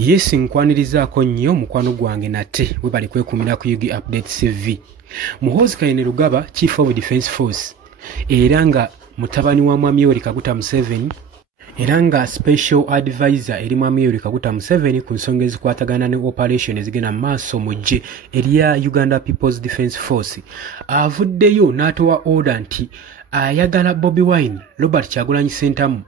Yes, nkwanirizaako nnyo mukwano gwange nate we bali kwekumira ku Yugi Updates TV. Muhoozi Kainerugaba, Chief of Defence Force, era nga mutabani wa Mwami Yoweri Kaguta Museveni, era nga Special Advisor eri Mwami Yoweri Kaguta Museveni ku nsonga ezikwatagana ne operation ezigenda maaso mu ggye erya Uganda People's Defence Force. Avuddeyo n'atowa order nti ayagala Bobi Wine, Robert Kyagulanyi Ssentamu,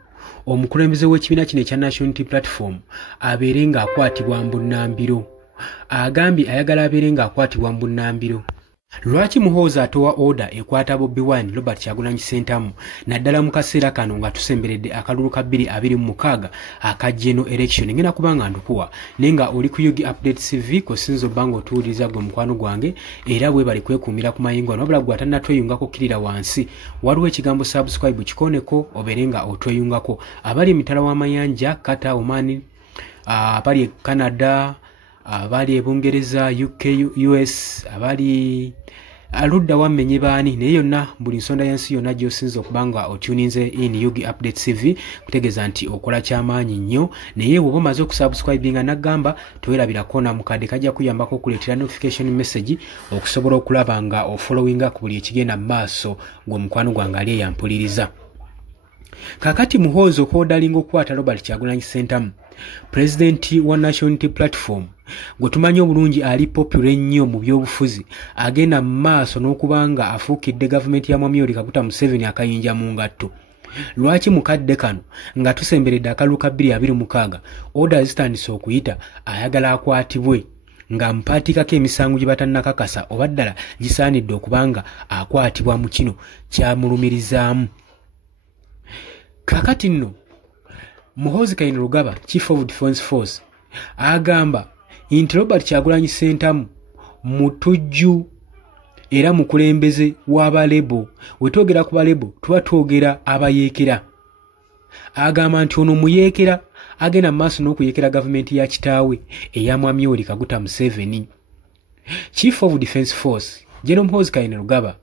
omukulembeze w'ekibiina kino ekya National Unity Platform, abeere ng'akwatibwa mbunnambiro. Agambye ayagala abeere ng'akwatibwa mbunnambiro. Lwaki Muhoozi atowa order ekwata Bobi Wine, Robert Kyagulanyi Ssentamu, naddala mu kaseera kano nga tusemberedde akalulu ka 2026 aka general election? Ngenda kubanga ndukuwa nenga oli ku Yugi Updates TV ko sinzo bango tuwuliriza gwe mukwano gwange, era bwe bali kwekuumira ku mayingo nobula gwe atannatweyungako kirira wansi waliwo ekigambo subscribe kikoneko oberenga otweyungako. Abali emitala w'amayanja Kata, Oman, abali Canada, abali Bungereza, UK, US, abali aludda wamenye baani naye yonna buli nsonda yansi yonna gy'osinza okubanga otuninze in Yugi Updates TV kutegeeza nti okola kyamaanyi nnyo. Naye bw'oba omaze okusubscribinga naggamba towerabirako na mukadde kajja kuyambako okuleetera notification message okusobola okulaba nga ofollowinga ku buli ekigenda mu maaso gwe mukwano gwange ali eyampuliriza. Kakati Muhoozi okwodalinga okukwata Robert Kyagulanyi Ssentamu, President wa National Unity Platform, gwe tumanyi obulungi ali popular ennyo mu byobufuzi, agenda mu maaso n'okubanga afuukidde gavumenti ya Mwami Yoweri Kaguta Museveni akayinja mu ngatto. Lwaki mukadde kano nga tusemberedde akalulu ka 2026 order zitandise okuyita ayagala akwatibwe nga mpaatikako emisango gye batannakakasa oba ddala gisaanidde okubanga akwatibwa mu kino kyamulumirizaamu? Kakati nno Muhoozi Kainerugaba, Chief of Defence Force, agamba nti Robert Kyagulanyi Ssentamu mutujju era mukulembeze w'abalebo. We twogera ku balebo tuba twogera abayeekera. Agamba nti ono muyeekera agenda mu maaso n'okuyeekera gavumenti ya kitaawe eya Mwami Yoweri Kaguta Museveni. Chief of Defence Force General Muhoozi Kainerugaba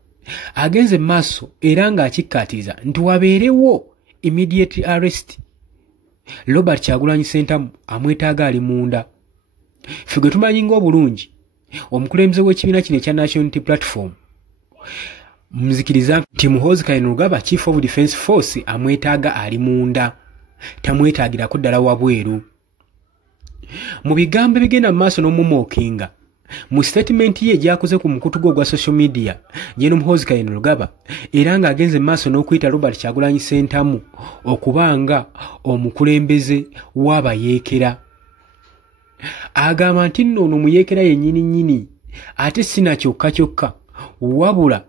agenze mu maaso era ng'akikkaatiriza nti wabeerewo immediate arrest Robert Kyagulanyi Ssentamu amwetaaga ali munda. Ffe gwe tumanyi ng'obulungi omukulembeze w'ekibiina kino ekya National Unity Platform muzikiriza nti Muhoozi Kainerugaba, Chief of Defence Force, amwetaaga ali munda, tamwetaagirako ddala wabweru. Mu bigambo ebigenda mu maaso n'omumookinga mu statement ye gyakoze ku mukutu gwe ogwa social media General Muhoozi Kainerugaba, era ng'agenze mu maaso n'okuyita Robert Kyagulanyi Ssentamu okubanga omukulembeze w'abayeekera. Agamba nti nno ono muyeekera yennyini nnyini ate sina kyokka kyokka wabula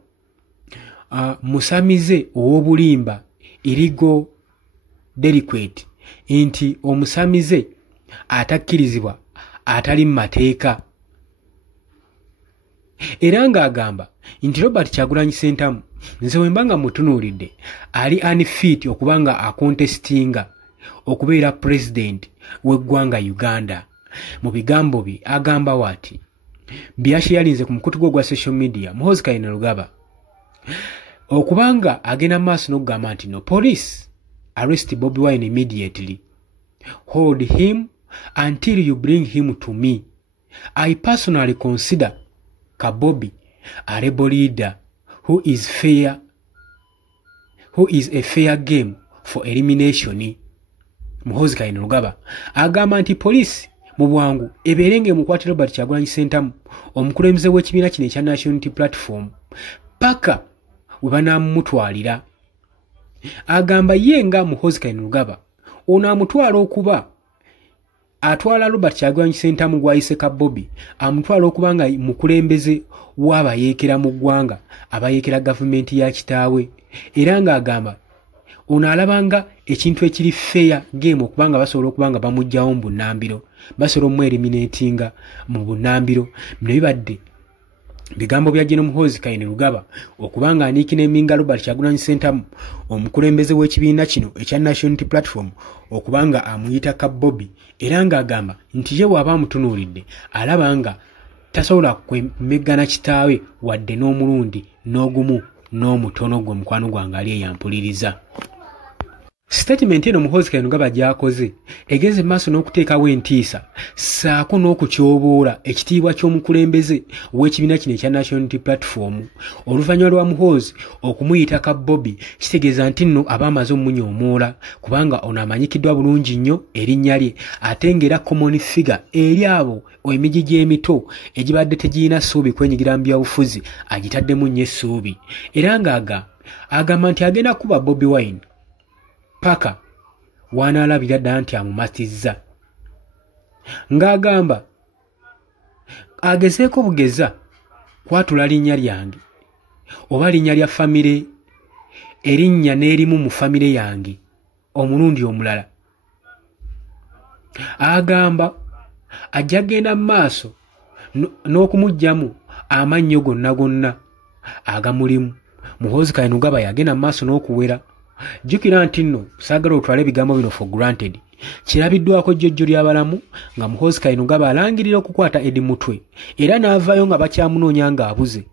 musamize ow'obulimba irigo delinquent, nti omusamize atakkirizibwa atali mu mateeka. Era ng'agamba nti Robert Kyagulanyi Ssentamu nze wembanga mutunuulidde ali unfit okubanga akontestinga okubeera president w'eggwanga Uganda. Mu bigambo bye agamba wati byasharinze ku mukutu gwe gwa social media Muhoozi Kainerugaba okubanga agenda maaso n'okugamba nti no police arrest Bobi Wine immediately, hold him until you bring him to me. I personally consider Kabobi a rebel leader who is a fair game for elimination. Muhoozi Kainerugaba agamba nti police mu bwangu ebeerenge mukwate Robert Kyagulanyi Ssentamu, omukulembeze w'ekibiina kino ekya National Unity Platform, paka we banaamutwalira. Agamba ye nga Muhoozi Kainerugaba ono amutwala okuba atwala Robert Kyagulanyi Ssentamu gwayise Kabobi, amutwala okubanga mukulembeze w'abayeekera mu ggwanga abayeekera gavumenti ya kitaawe, era ng'agamba ono alabanga ekintu ekiri fair game okubanga basobola okubanga bamugjawo mu bunnambiro, basobola omweliminatinga mu bunnambiro. Bino bibadde bigambo bya General Muhoozi Kainerugaba okubanga aniikina eminga Robert Kyagulanyi Ssentamu, omukulembeze w'ekibiina kino ekya National Unity Platform, okubanga amuyita Kabobi, era ng'agamba nti ye bw'aba amutunuulidde alaba nga tasobola kwemeggana kitaawe wadde n'omulundi n'ogumu n'omutono gwe mukwano gwange ali eyampuliriza. Statement eno Muhoozi Kainerugaba gyakoze egeze maaso n'okuteekawo entiisa ssaako n'okutyoboola ekitiibwa ky'omukulembeze w'ekibiina kino ekya National Unity Platform oluvannyuma lwa Muhoozi okumuyita ka Bobby kitegeeza nti nno aba amaze omumunyoomoola kubanga ono amanyikiddwa bulungi nnyo erinnya lye ate ng'era common figure eri abo emigi gy'emito egibadde tegirina ssuubi kwenyigira mu byabufuzi agitaddemu nnyo essuubi era agamba nti agenda kuba Bobi Wine paka wanaalabira ddala nti amumatizza ng'agamba agezeeko bugeza kwatula linnya lyange oba linnya lya famire erinnya n'erimu mu famire yange omulundi omulala agamba ajja genda mu maaso n'okumuggyamu amannyo gonna agamulimu Muhoozi Kainerugaba yagenda mu maaso n'okuwera jjukira nti nno saagala otwale ebigambo bino for granted kirabiddwako jjojjo ly'abalamu nga Muhoozi Kainerugaba alangirira okukwata Eddie Mutwe era n'avaayo nga bakyamunoonya ng'abuze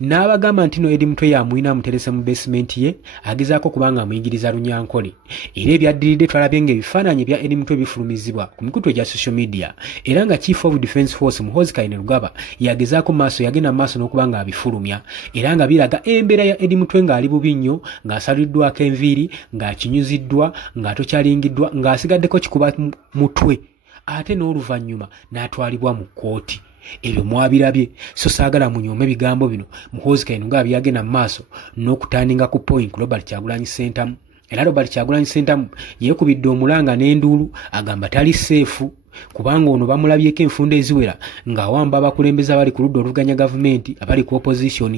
n'abagamba nti no Eddie Mutwe yamuyina amuterese mu basement ye agezaako kubanga amuyigiriza Lunyankole era ebyaddiridde twalabye ng'ebifaananyi bya Eddie Mutwe bifulumizibwa ku mikutu egya social media era nga Chief of Defence Force Muhoozi Kainerugaba yagezaako yagenda mu maaso n'okubanga abifulumya era nga biraga embeera ya Eddie Mutwe ng'ali bubi nnyo ng'asaliddwako enviiri ng'akinyuziddwa ng'atokyalingiddwa ng'asigaddeko kikuba mutwe ate n'oluvannyuma n'atwalibwa mu kkooti ebyo mwabirabye so saagala munyoome ebigambo bino Muhoozi Kainerugaba byagenda mu maaso n'okutandinga ku point Robert Kyagulanyi Ssentamu era Robert Kyagulanyi Ssentamu yeekubidde omulanga n'enduulu agamba tali seefu kubanga ono bamulabyeko enfunda eziwera ng'awamba abakulembeze abali ku ludda oluvuganya gavumenti abali ku opposition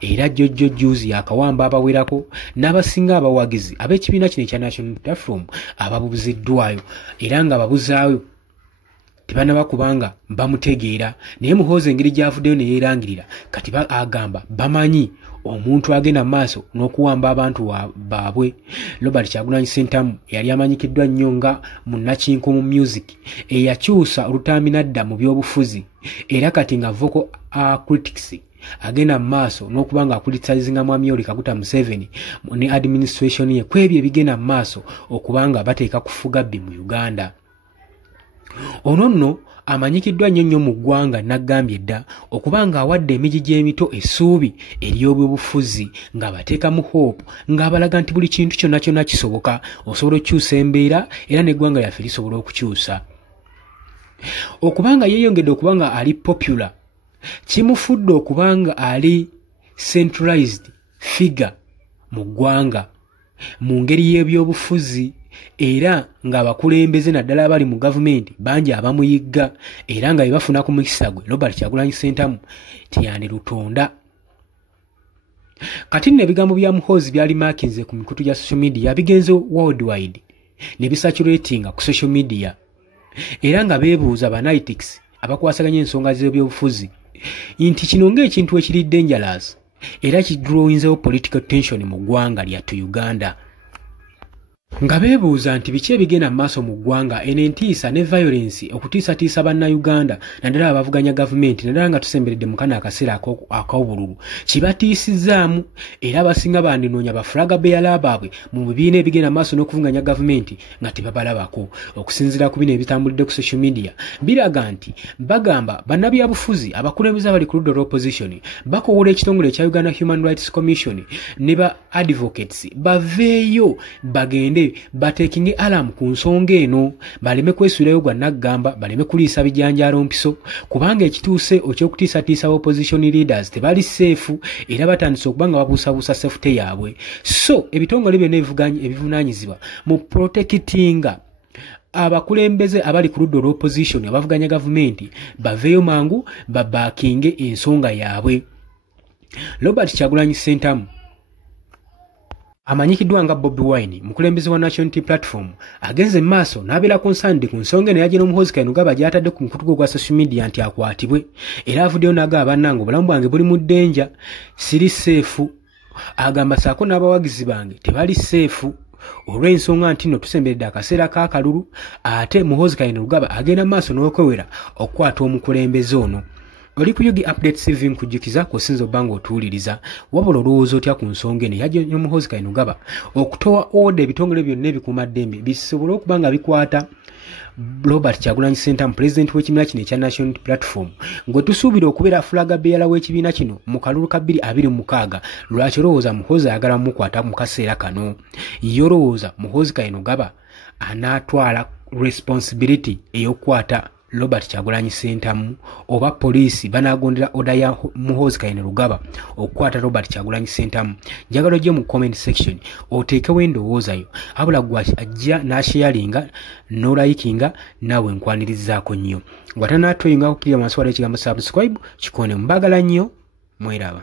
era jjojjo juzi yakawamba abawerako n'abasinga abawagizi ab'ekibiina kino ekya National Platform ababuziddwayo era nga babuzaayo tebanaba kubanga bamutegeera naye Muhoozi engeri gy'avuddeyo ne yeerangirira kati agamba bamanyi omuntu agenda mu maaso n'okuwamba abantu baabwe. Robert Kyagulanyi Ssentamu yali amanyikiddwa nnyo nga munnakinku mu music eyakyusa olutambi n'adda mu byobufuzi era kati nga vocal critics agenda mu maaso n'okuba nga akulitsayizinga Mwami Yoweri Kaguta Museveni ne administration ye kwebyo ebigenda mu maaso okuba nga bateeka kufuga bbi mu Uganda. Ono nno amanyikiddwa nnyo mu ggwanga n'aggambye dda okuba nga awadde emigi gy'emito essuubi ery'obyobufuzi ng'abateeka mu hope ng'abalaga nti buli kintu kyonna kyonna kisoboka osobola okukyusa embeera era n'eggwanga lyaffe lisobola okukyusa. Okuba nga yeeyongedde okuba nga ali popular kimufudde okuba nga ali centralized figure mu ggwanga mu ngeri y'ebyobufuzi era ng'abakulembeze naddala abali mu gavumenti bangi abamuyigga era nga bebafuna ku mukisa gwe Robert Kyagulanyi Ssentamu teyandi-lutonda. Kati nno ebigambo bya Muhoozi byali makinze ku mikutu gya social media bigenze worldwide ne bisaturatinga ku social media era nga beebuuza banalitics abakwasaganya ensonga z'ebyobufuzi nti kino ng'ekintu ekiri dangerous era kidrawinzewo political tension mu ggwanga lyattu Uganda. Nga beebuuza nti biki ebigenda mu maaso mu ggwanga enentiisa ne violence okutiisatiisa bannayuganda naddala abavuganya gavumenti naddala nga tusemberedde mu kana akaseera ak'obululu kibatiisizaamu era abasinga bandinoonya bafulaga beeyala baabwe mu bibiina ebigenda mu maaso n'okuvuganya gavumenti nga tebabalabako. Okusinziira ku bino ebitambulidde ku social media biraga nti bagamba bannabyabufuzi abakulembeze abali ku ludda olw'opposition bakowola ekitongole ekya Uganda Human Rights Commission ne ba advocates baveeyo bagende batekinge alarm ku nsonga eno baleme kwesuulayo gwa naggamba baleme kuliisa bijanjaalo mpiso kubanga ekituuse ekyokutiisatiisa opposition leaders tebali seefu era batandise okuba nga babuusabuusa safety yaabwe. So ebitongole byonna ebivunaanyizibwa mu protectinga abakulembeze abali ku ludda olw'opposition abavuganya gavumenti baveeyo mangu babaakinge ensonga yaabwe. Robert Kyagulanyi Ssentamu amanyikiddwa nga Bobi Wine mukulembeze wa National Unity Platform agenze mu maaso n'abeera concerned ku nsonga eno yagenda Muhoozi Kainerugaba gy'atadde ku mukutu gwa social media nti akwatibwe era avuddeyo n'agamba bannange obulamu bwange buli mu ddenja siri seefu agamba saako n'abawagizi bange tebali seefu olw'ensonga nti nno tusemberedde akaseera k'akalulu ate Muhoozi Kainerugaba agenda mu maaso n'okwewera okukwata omukulembeze ono. oli ku Yugi Update TV nkujukiza kusinzo bango otuuliriza wabula olowooza otya ku nsonga eno yajja Muhoozi Kainerugaba okutowa order ebitongole byonna ebikuumaddembe bisobole okuba nga bikwata Robert Kyagulanyi Ssentamu president w'ekibiina kino ekya National Platform ngwe tusuubira okubeera fulaga beera w'ekibiina kino mu kalulu ka 2026 lwaki olowooza Muhoozi ayagala mukwata mu kaseera kano yolowooza Muhoozi Kainerugaba anaatwala responsibility ey'okukwata Robert Kyagulanyi Ssentamu oba poliisi banagondera oda ya Muhoozi Kainerugaba okukwata Robert Kyagulanyi Ssentamu njagala ojje mu comment section oteekewo endowoozayo abula gwa ajja n'asharinga n'olayikinga nawe nkwanirizaako nnyo watanaatweyunga kukkirira wansi waliwo ekigambo subscribe kikone mbagala nnyo mweraba